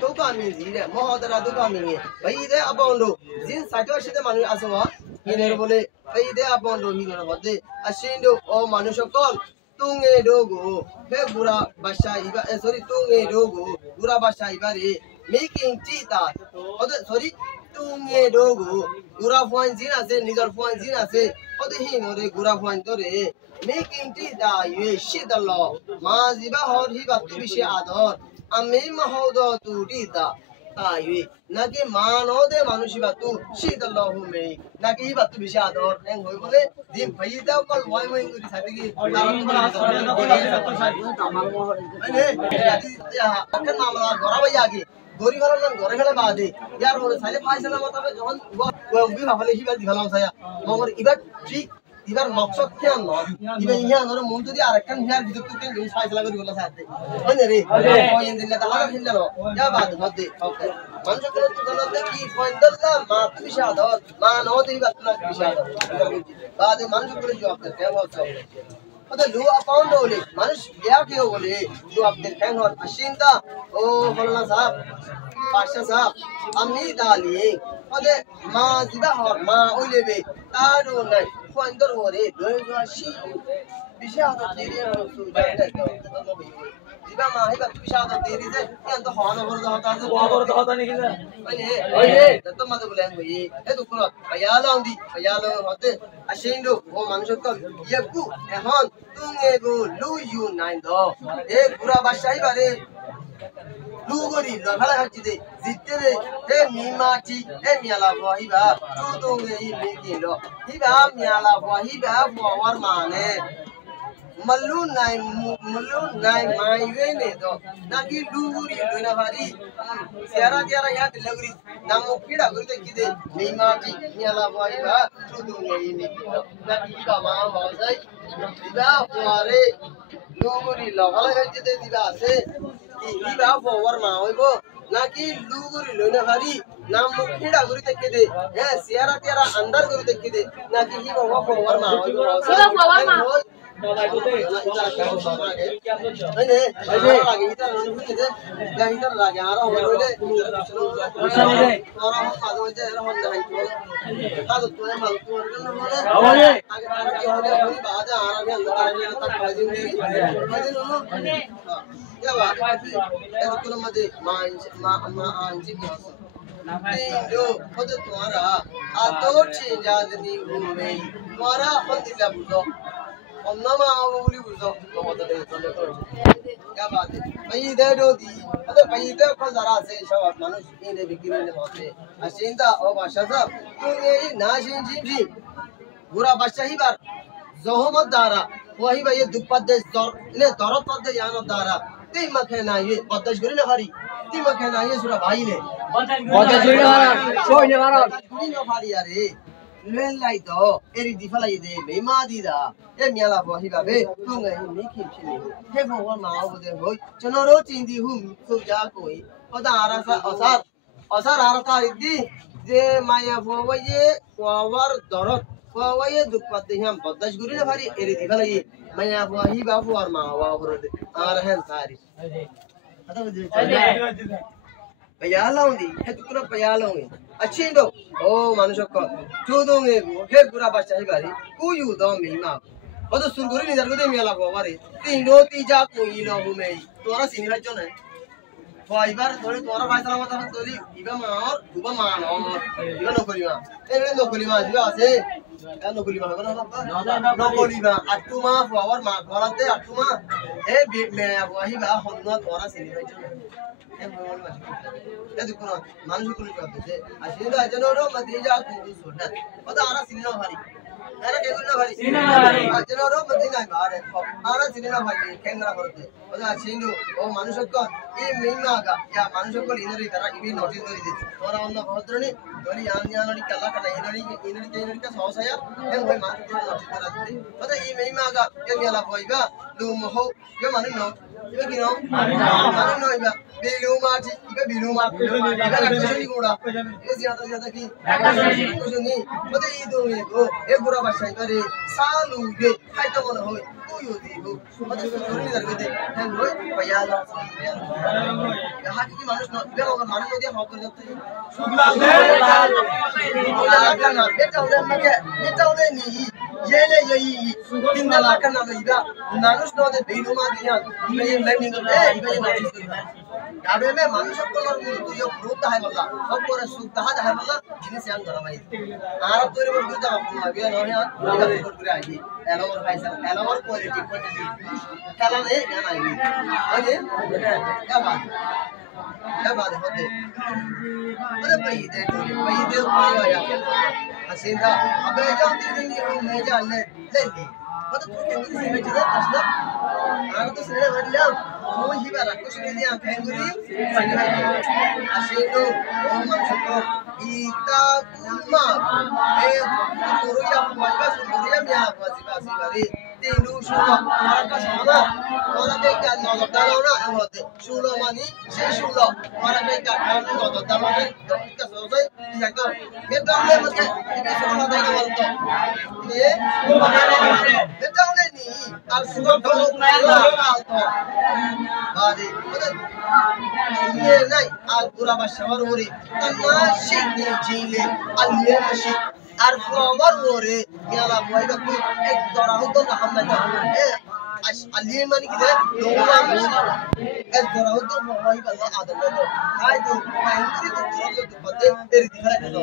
Dukami, Mohadara Dukami, Baide Abondo, Zin Satoshi the Manu Asawa, Inervole, Baide Abondo, Hinavode, Ashindo, or Manushokol, Tunge Dogo, Hebura Basha, sorry, Tunge Dogo, Gura Basha Ibari, making Tita, sorry, Tunge Dogo, Gura Fuanzina say, Nigger Fuanzina say, or the him or the Gura Fuantore, making Tita, you shit the law, Maziba Hot Hiba to be shadow. আমি মহোদ তুরিতা তাই নাকি মানদে মানুষিবাতু শীতলহুমে নাকি বাতু বিশাদর এং হই বলে দিন ভাইতা call মই মই করি সাথে কি আচ্ছা মামলা ধরা ভাই আগে গরি ফেলাম ঘরে ফেলে বাদে ইয়ার বলে সাইলে ফাইসলা মতাবে যখন বি ভাবলে হিবা দিলাম সায়া মগর ইবার ঠিক ইবার মকসদ কেন নয় ইবার ইয়া নরে মন যদি আরেকখান হিয়ার ভিতর থেকে জিনিস ফাইসলা করি বলা সাথে হয় রে ওই ইন্দিলা তালা ফিনলো যা বাদ মধ্যে ওকে মানুষ কোন তুলনাতে কি ফয়দল্লাহ মা বিশাদর মা নদী বাতনা বিশাদর বাদে মানুষ করে জবাব দেয় কেমন হচ্ছে ওটা লো অ্যাকাউন্ট বলে মানুষ দেয়া কেউ বলে জবাব দেয় কেন হচ্ছে চিন্তা ও বলনা সাহেব পাশা সাহেব আমি দালি ওদে মা জিবা হর মা ওইলেবে তারও নাই ফয়দর ওরে দয়গাশি বিশাদর দেরিয়া সুবাইদা জিবা মা হেবা বিশাদর দেরি যে এত হওয়া বড় হতা নাকি না ওই তো মাঝে বলে হই এ তো কোন আয়ালো হতে আসিন্দু ও মানুষ তো ইয়াকু এখন তুঙ্গে গো লুইউ নাইন দ এ পুরা বাসাই বারে লুগরি লখালা হাচ্ছি দে জিতে দে এ মিমাটি এ মিয়ালা বহিবা চুদুঙ্গে ই মিকিল হিবা মিয়ালা বহিবা ফওয়ার মানে Malu nai mai ne do nagi luguri loina bari siara ya delaguri namu pida gurte kide neimati nyala baiba tudu nei nikido nagi ba ma bosai diba pore luguri logala gajte diba ase diba power ma hoibo nagi luguri loina bari namu pida gurte kide siara andar gurte kide nagi ba power ma hoibo power ma Bagai itu deh, ini lagi kita lagi arah orang itu, orang malu aja, orang dah itu, kalau tuh yang malu tuh orang kan mana, agak orang ini baca arah yang antara tak belajar ni, belajar dulu, ya pak, itu kalau mati anjing biasa. जो खुद तुम्हारा आदोच जाद दी घूमे तुम्हारा अपन दिला बुझो अन्ना मा आवली बुझो तो मतलब क्या बात है भाई इधर दो दी मतलब भाई इधर को जरा से सब मानुष इने बिकिने ने होते अशिंदा ओ बादशाह साहब तुम ये नाशिन जी बुरा बादशाह ही बार जोहमत दारा वही भाई ये दुपद दे ने दरद पद दे यानो दारा ते मखना ये पदश गुरी न हरी ती मखना ये सुरा भाई ने Bota Juliana, show ni mana? Juliana hari hari, lain lagi tu, eri di fala ini, memang di dah. Miala buahi babe, tu ngai ni kim sini. Bawa mau bude hoi, cenoro cindi tu jago. Pada asar arasa ini, je maya bawa ye, bawar dorot, bawa ye dupat deham. Bota Juliana hari eri di fala ini, maya buahi bawa mau bude. Arahan sari. Ada bude. Payalongi, hetu pura payalongi. Achindo, oh manusakko. Chudonge, he pura bacha hibari. Kuyu do mima. Odo surguri ni dargode miala ko mare. Tindo tija kuilo hume. Tora sini bajjo na. Fiber thode tora baisa mata toli iba maor, uba manor. Iba nokolima. Ebe nokolima jiba ase. Ya nokolima hono na. Nokolima atuma power ma korate atuma. E me wahi ba honno tora sini bajjo na. Itu kuna manusia kuna juga tu. Asyik aja orang mati jahat tu sudah. Pada arah sini nak hari. Arah kena hari. Aja orang mati nak hari. Arah sini nak hari. Kena hari. Pada asyik tu. Oh manusia tu. Ini memang agak. Ya manusia tu ini cara ini notice tu ini. Orang orang bahasa ni. Jadi yang ni kalau kena ini kan sahaja saya. Yang boleh manusia tu notice tu. Pada ini memang agak. Yang ni lah boleh. Lu mahu. Yang mana no. iba kino manu no iba bilu mati iba bilu mat iba rakshoni gura e zyada ki rakshoni bade ido me go e gura bashai bare salu ge haita mona hoy tuyo dibo bade suri dar gede hen hoy bayala hakiki মানুষ না ইবা আমার মানুষ নদী হাও করে যাচ্ছে kana beta ole make beta ole ni yele yi tinna la kana lo iba মানুষ নদী বিলু মা দিয়া ইবা এই ল্যান্ডিং করে ইবা এই নাচিস করি যাবে মে মানুষ সকলের মতো ইয়া প্রুফ দাহাই বলা সব করে সুখ দাহাই বলা জিনিস ইয়াং গরমাই আর তোরে বল গুদা লাগে না ইয়া ইবা রিপোর্ট করে আইবি এলোমর ফাইসাল এলোমর কোয়ালিটি কালা নে ইয়া নাইবি আগে क्या बात होते अरे भाई दे कोई आया हसीना अबे जान दी मैं जा ले मतलब तू क्या किसी में चला असला आगे तो सिरे भर लिया तू ही बारा कुछ नहीं दिया फेंगुरी हसीनो ओ मनसको इता कुमा ए कुरुया पाइबा सुंदरिया मिया बासी बारी तीनू शुलो मारा सोना मारा के का नजर डालना हमते शुलो मानी से शुलो मारा के का नजर डालना का सोचे exacto मेटा ले मत के सोना दे के बोलतो ये मेटा ले नी al sugo तो alto बादी मतलब ये नहीं al पूरा बशवर हो रही तना शिक जीले अल्ले मशी আর ফ্লাওয়ার ওরে মিয়ালা বইবা কো এক দরা হতো না হামলা দা এ আলিয়ে মানে কি দে দোয়া মিশি এক দরা হতো বই বালা আদম তো হাই তো পাইন্দি তো দরা তো পতে এর দিখাই তো